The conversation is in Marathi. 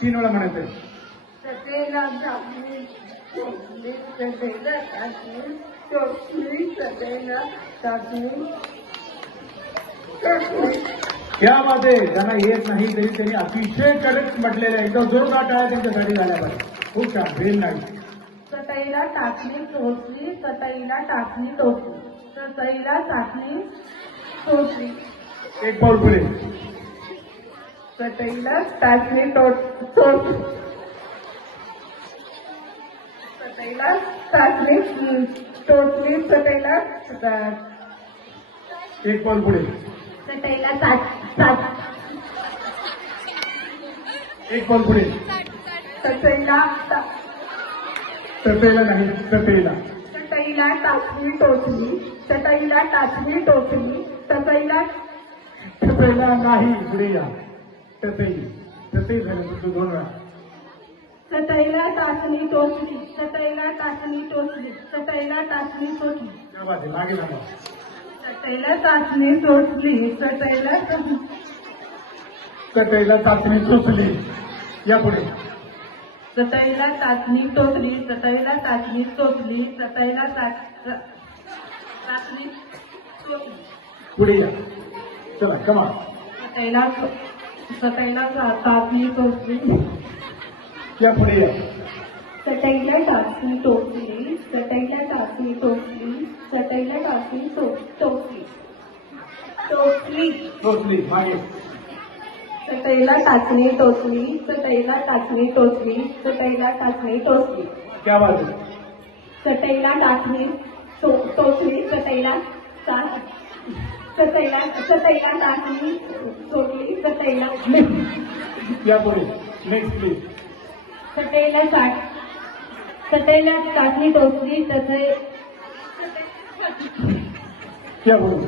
तीन वेळा म्हणायचंय. सटेला टाकली टोचली सटेला टाकली टोचली सटेला टाकली टोचली या मध्ये ज्यांना येत नाही तरी त्यांनी अतिशय करेक्ट म्हटलेलं आहे. एकदम जोरदार टाळ्या त्यांच्यासाठी झाल्या पाहिजे खूप छान व्हेरी नाईस सटईला टाकली टोचली सटईला टाकली टोचली सटईला टाकली टोचली एक पाऊल पुढे. टाकली टोचली सटईला टाकली टोचली सटईला एक पाऊल पुढे. टाक एक पाऊल पुढे. सटईला टा- तपेला नाही तपेला चटईला टाचणी टोचली चटईला टाचणी टोचली चटईला तपेला नाही पुढे या. तपेई तपेई झालं तुझं दोन वेळा चटईला टाचणी टोचली चटईला टाचणी टोचली चटईला टाचणी टोचली. त्या बाजू मागे थांबा चटईला टाचणी टोचली चटईला तपेला चाचणी सुचली या पुढे. चटईला टाचणी टोचली चटईला टाचणी टोचली चटईला टाच- टाचणी टोचली. पुढे या. चला कमा चटईला चटईला टाचणी टोचली या. पुढे टाचणी टोचली चटईला टाचणी टोचली चटईला टाचणी टो- टोचली टोचली टोचली मागे. चटईला टाचणी टोचली चटईला टाचणी टोचली चटईला टाचणी टोचली त्या बाजू चटईला टाचणी टोचली चटईला टा- या पुढे. नेक्स्ट प्लीज चटईला टाच चटईला टाचणी टोचली. तसे या पुढे.